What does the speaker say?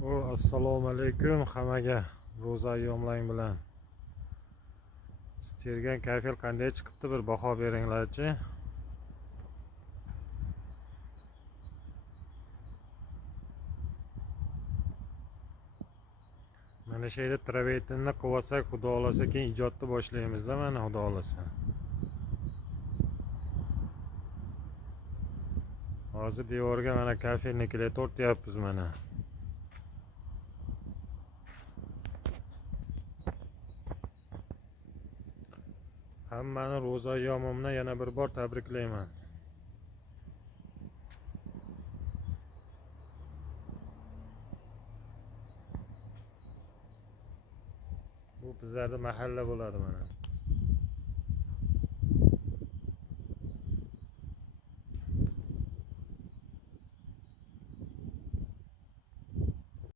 Assalomu alaykum hammaga. Ro'za ayyomlaring bilan. Siz tergan kayfiyat qanday chiqibdi, bir baho beringlar-chi. Mana shu yerda travertinni qilsak, xudo xolasa keyin ijodni boshlaymiz-da, mana xudo xolasa. Hozir devorga mana kayfiyatnikilar tortyapmiz mana. Hammani ro'za ayyomi bilan yana bir bor tabriklayman. Bu bizlarda mahalla bo'ladi mana.